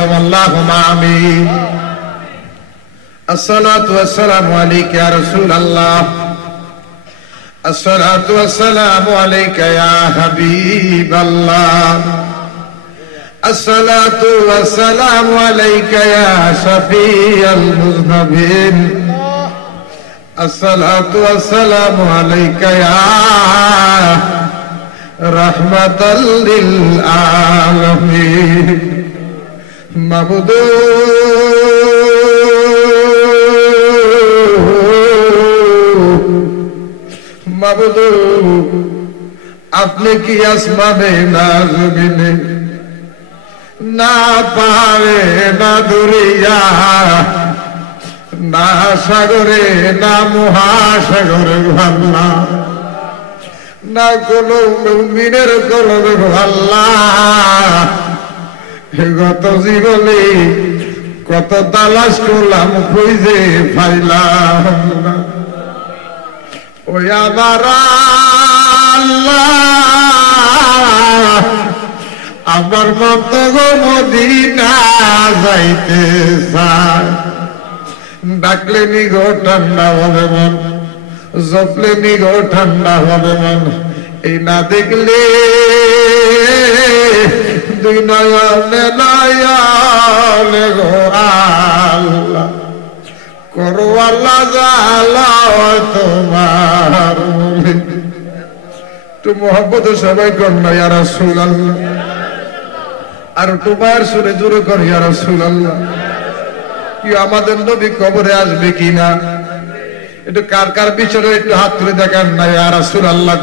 قسم اللهم آمين الصلاة والسلام عليك يا رسول الله الصلاة والسلام عليك يا حبيب الله الصلاة والسلام عليك يا شفيع المذنبين الصلاة والسلام عليك يا رحمة للعالمين معبود معبود আপনি কি আসমানে না জমিনে না পারে না দরিয়া না সাগরে না মহাসাগরে আল্লাহ না কোন মুমিনের কলবে আল্লাহ গত জীবনে কত তালাশ করলাম খুঁজে পাইলাম না ওই আমার আল্লাহ আমার মত গো মদিনা যাইতে চায় ডাকলে নিগো ঠান্ডা হবে মন জপলে নিগো ঠান্ডা হবে মন এই না দেখলে দুই নয়নে নয়নে গো আল্লাহ করো আল্লাহ জালা তোমার একটু মোহাম্মদ সবাই কন্যা ইয়া রাসূলুল্লাহ আর তোমার সুরে জোরে কর ইয়া রাসূলুল্লাহ কি আমাদের নবী কবরে আসবে কিনা একটু কার কার পিছনে একটু হাত তুলে দেখান না ইয়া রাসূলুল্লাহ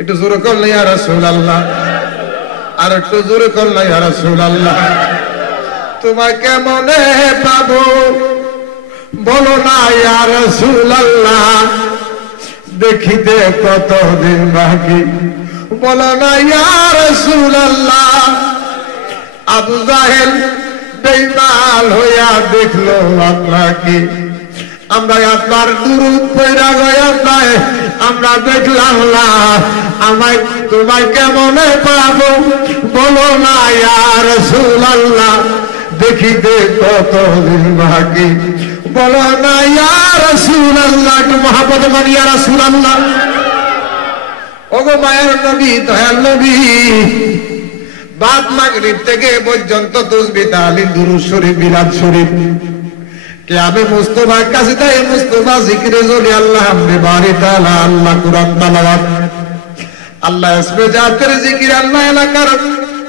একটু জোরে কর না ইয়া রাসূলুল্লাহ আর একটু জোরে কর না ইয়া রাসূলুল্লাহ তোমাকে মনে পাবো বলো না ইয়া রাসূলুল্লাহ দেখিতে কতদিন বাকি বলো না ইয়া রাসূলুল্লাহ আবু জাহেল বেঈমান হইয়া দেখলো আপনাকে আমরা আপনার দুরূদ পড়া গয়া নাই আমরা দেখলাম না আমায় তোমায় কেমনে পাবো বলো না ইয়া রাসূলুল্লাহ দেখিতে কতদিন বাকি বলো না ইয়া রাসূলুল্লাহ একটু মহব্বত করি ইয়া রাসূলুল্লাহ ওগো মায়ের নবী দয়াল নবী বাদ মাগরিব থেকে পর্যন্ত তাসবিহ তাহলিল দুরূদ শরীফ মিলাদ শরীফ কে আমি মুস্তাফার কাছে তাই মুস্তাফা জিকিরে জলি আল্লাহ আমনে বারি তাআলা আল্লাহ কুরআন তেলাওয়াত আল্লাহ ইসমে জাতের জিকির আল্লাহ এলাকার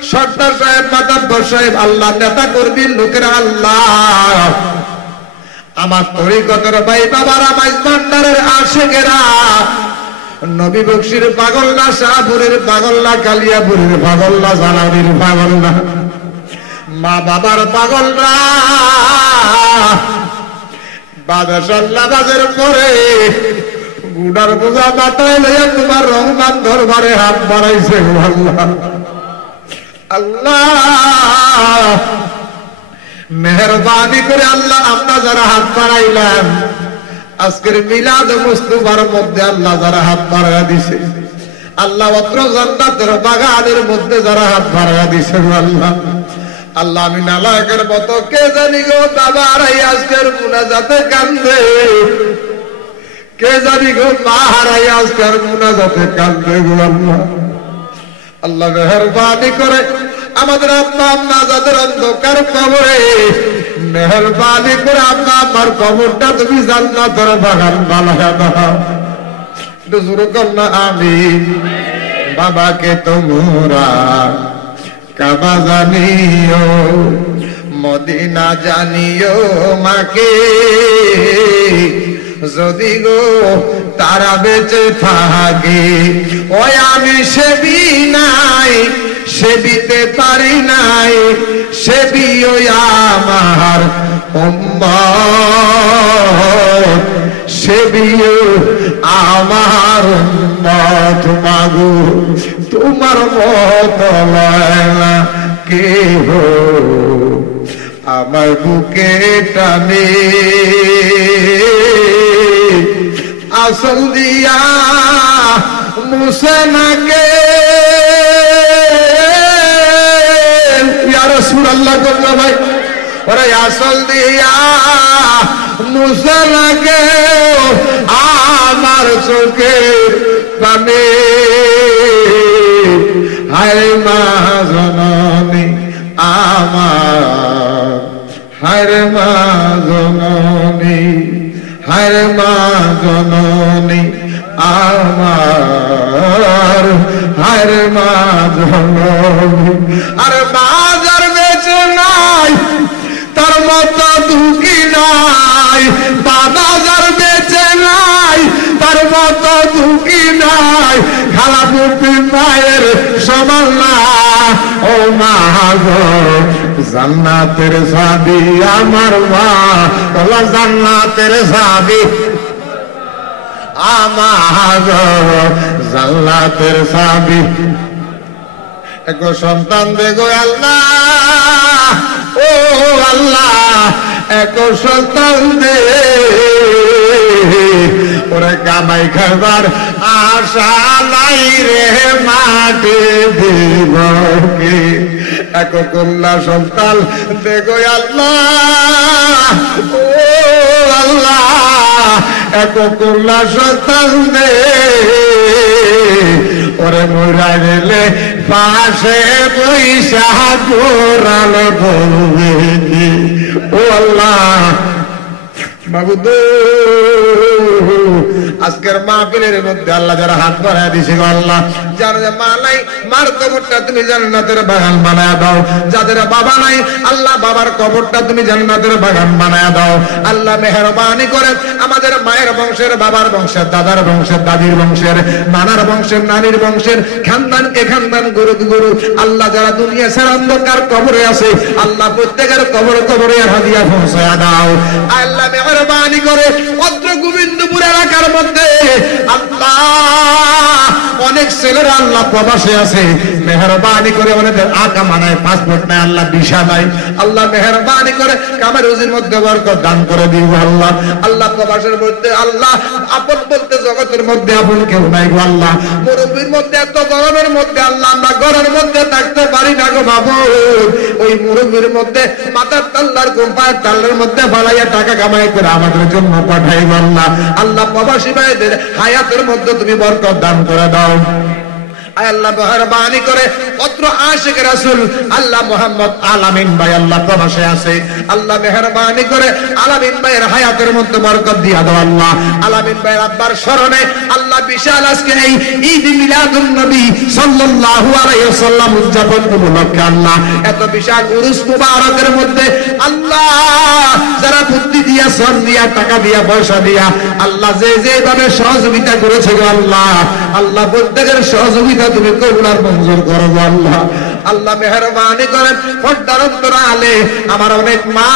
সর্দার সাহেব মাতাব্বর সাহেব আল্লাহ নেতা কর্মীর লোকেরা আল্লাহ আমার তরিকতের ভাই বাবারা মাইজ ভান্ডারের আশিকেরা নবী বকশির পাগল না শাহপুরের পাগল না কালিয়াপুরের পাগল না জালাউরির পাগল না মা বাবার পাগল না বাদশাল্লাহ বাজের পরে গুনার বোঝা মাথায় লইয়া তোমার রহমান দরবারে হাত বাড়াইছে আল্লাহ আল্লাহ মেহেরবানি করে আল্লাহ আমরা যারা হাত বাড়াইলাম আজকের মিলাদ মুস্তাফার মধ্যে আল্লাহ যারা হাত বাড়াইয়া দিছে আল্লাহ অত্র জান্নাতের বাগানের মধ্যে যারা হাত বাড়াইয়া দিছে আল্লাহ আল্লাহ আমি নালায়েকের মতো কে জানি গো বাবা হারাই আজকের মুনাজাতে কান্দে কে জানি গো মা হারাই আজকের মুনাজাতে কান্দে গো আল্লাহ আল্লাহ মেহেরবানি করে আমাদের আব্বা আম্মা যাদের অন্ধকার কবরে মেহেরবানি করে আব্বা আমার কবরটা তুমি জান্নাতের বাগান বানায়া দাও একটু জোরে কর না আমিন বাবাকে তোমরা কাবা জানিও মদিনা জানিও মাকে যদি গো তারা বেঁচে থাকে ওই আমি সেবি নাই সেবিতে পারি নাই সেবিও আমার উম্মত সেবিও আমার উম্মত মাগো তোমার মত না কেহ আমার বুকে টানে আসল দিয়া মুসে নাকে ইয়া রাসূলুল্লাহ করলো ভাই ওরে আসল দিয়া মুছে লাগে আমার চোখের পানি হায় মা জননী আমার হায় মা জননী হায় মা জননী আমার হায় মা জননী আরে বাজার বেচে নাই তার মতো দুঃখী নাই বাবা যার বেঁচে নাই তার মতো দুঃখী নাই খালা বুপি মায়ের সমান না ও মা গো জান্নাতের চাবি আমার মা বলা জান্নাতের চাবি আমার গো জান্নাতের চাবি এক সন্তান দেখো আল্লাহ ও আল্লাহ এক সন্তান দে ওরে কামাই খাবার আশা নাই রে মাটি দিবকে এক কন্যা সন্তান দেখো আল্লাহ ও আল্লাহ এক কন্যা সন্তান দে ওরে মরা গেলে পাশে পয়সা কোরআন বলবে ও আল্লাহ মাবুদ আজকের মাহফিলের মধ্যে আল্লাহ যারা হাত বাড়ায় দিছে গো আল্লাহ যারা মা নাই মার কবরটা তুমি জান্নাতের বাগান বানায় দাও যাদের বাবা নাই আল্লাহ বাবার কবরটা তুমি জান্নাতের বাগান বানায় দাও আল্লাহ মেহেরবানি করে আমাদের মায়ের বংশের বাবার বংশের দাদার বংশের দাদির বংশের নানার বংশের নানির বংশের খানদানকে খানদান গুরু গুরু আল্লাহ যারা দুনিয়া ছেড়ে অন্ধকার কবরে আছে আল্লাহ প্রত্যেকের কবরে হাদিয়া পৌঁছায়া দাও আল্লাহ মেহেরবানি করে অত্র গোবিন্দপুর এলাকার মধ্যে আল্লাহ অনেক ছেলেরা আল্লাহ প্রবাসে আছে মেহেরবানি করে ওনাদের আকা মানায় পাসপোর্ট নাই আল্লাহ ভিসা নাই আল্লাহ মেহেরবানি করে কামের রুজির মধ্যে বরকত দান করে দিও আল্লাহ আল্লাহ প্রবাসের মধ্যে আল্লাহ আপন বলতে জগতের মধ্যে আপন কেউ নাই গো আল্লাহ মুরব্বির মধ্যে এত গরমের মধ্যে আল্লাহ আমরা ঘরের মধ্যে থাকতে পারি না গো মাবুদ ওই মুরব্বির মধ্যে মাথার তাল্লার কোম্পানির তাল্লার মধ্যে ফালাইয়া টাকা কামাই করে আমাদের জন্য পাঠাই আল্লাহ আল্লাহ প্রবাসী ভাইদের হায়াতের মধ্যে তুমি বরকত দান করে দাও আল্লাহ মেহেরবানি করে পত্র আশিক রাসূল আল্লাহ মুহাম্মদ আলামিন ভাই আল্লাহ প্রবাসে আছে আল্লাহ মেহেরবানি করে আলামিন ভাইয়ের হায়াতের মধ্যে বরকত দিয়া দাও আল্লাহ আলামিন ভাইয়ের আব্বার স্মরণে আল্লাহ বিশাল আজকে এই ঈদ মিলাদুন নবী সাল্লাল্লাহু আলাইহি ওয়াসাল্লাম উদযাপন উপলক্ষে আল্লাহ এত বিশাল উরুস মুবারকের মধ্যে আল্লাহ যারা বুদ্ধি দিয়া শ্রম দিয়া টাকা দিয়া পয়সা দিয়া আল্লাহ যেভাবে সহযোগিতা করেছে গো আল্লাহ আল্লাহ প্রত্যেকের সহযোগিতা তুমি কবুল আর মঞ্জুর করো আল্লাহ আল্লাহ মেহেরবানি করেন পর্দার অন্তরালে আমার অনেক মা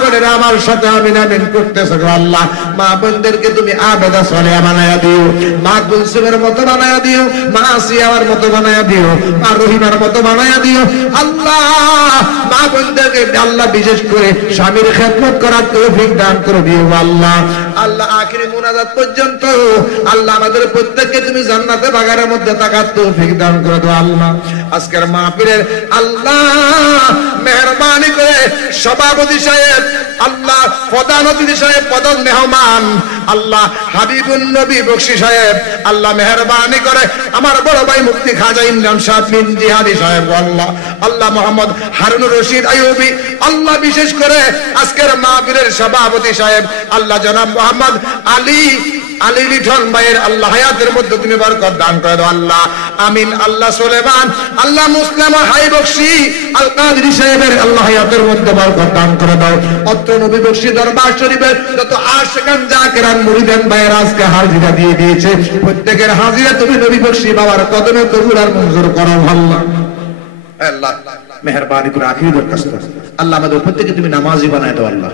বোনেরা আমার সাথে আমিন আমিন করতেছে গো আল্লাহ মা বোনদেরকে তুমি আবেদা সালেহা বানায়া দিও মা কুলসুমের মতো বানায়া দিও মা আসিয়ার মতো বানায়া দিও মা রহিমার মতো বানায়া দিও আল্লাহ মা বোনদেরকে আল্লাহ বিশেষ করে স্বামীর খেদমত করার তৌফিক দান করে দিও আল্লাহ আল্লাহ আখিরি মুনাজাত পর্যন্ত আল্লাহ আমাদের প্রত্যেককে তুমি জান্নাতে বাগানের মধ্যে থাকার তৌফিক দান করে দাও আল্লাহ আজকের মাহফিলের আল্লাহ মেহেরবানি করে সভাপতি সাহেব আল্লাহ প্রধান অতিথি সাহেব প্রধান মেহমান আল্লাহ হাবিবুন নবী বকশী সাহেব আল্লাহ মেহেরবানি করে আমার বড় ভাই মুফতি খাজা ইমরান সাহেব বিন জিহাদি সাহেব আল্লাহ আল্লাহ মোহাম্মদ হারুনুর রশিদ আইয়ুবী আল্লাহ বিশেষ করে আজকের মাহফিলের সভাপতি সাহেব আল্লাহ জনাব মোহাম্মদ আলী লিঠন ভাইয়ের আল্লাহ হায়াতের মধ্যে তুমি বরকত দান করে দাও আল্লাহ আমিন আল্লাহ সুলেমান আল্লাহ মুসলিম হাই বকশী আল কাদরি সাহেবের আল্লাহ হায়াতের মধ্যে বরকত দান করে দাও অত্র নবী বকশী দরবার শরীফের যত আশিকান জাকিরান মুরিদান ভাইয়ের আজকে হাজিরা দিয়ে দিয়েছে প্রত্যেকের হাজিরা তুমি নবী বকশী বাবার কদমে কবুল আর মঞ্জুর করো আল্লাহ আল্লাহ মেহেরবানি করে আখিরি দরখাস্ত আল্লাহ আমাদের প্রত্যেককে তুমি নামাজি বানায় দাও আল্লাহ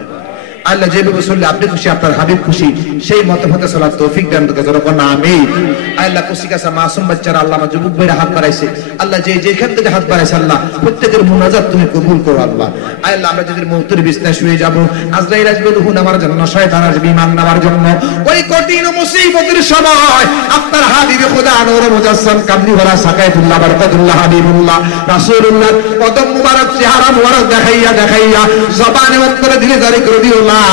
আল্লাহ যেভাবে চললে আপনি খুশি, আপনার হাবিব খুশি, সেই মত হতে চলার তৌফিক দান করতে যখন আমিন। আল্লাহ খুশি কাছে মাসুম বাচ্চারা, আল্লাহ আমার যুবক ভাইরা হাত বাড়াইছে, আল্লাহ যে যেখান থেকে হাত বাড়াইছে আল্লাহ প্রত্যেকের মুনাজাত তুমি কবুল করো আল্লাহ। আল্লাহ আমরা যাদের মৌতের বিছানায় শুয়ে যাব, আজরাইল আসবে রূহ নেওয়ার জন্য, শয়তান আসবে ঈমান নেওয়ার জন্য, ওই কঠিন মুসিবতের সময় আপনার হাবিবে খোদা নূর মুজাসসাম কামলিওয়ালা সাকায়েতুল্লাহ বারাকাতুল্লাহ হাবিবুল্লাহ রাসূলুল্লাহ কদম মুবারক চেহারা মুবারক দেখাইয়া দেখাইয়া জবানে অন্তরে দিলে জারি করে দিও লা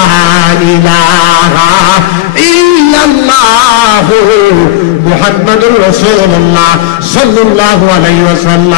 ইলাহা ইল্লাল্লাহু মুহাম্মাদুর রাসূলুল্লাহ সাল্লাল্লাহু আলাইহি ওয়াসাল্লাম।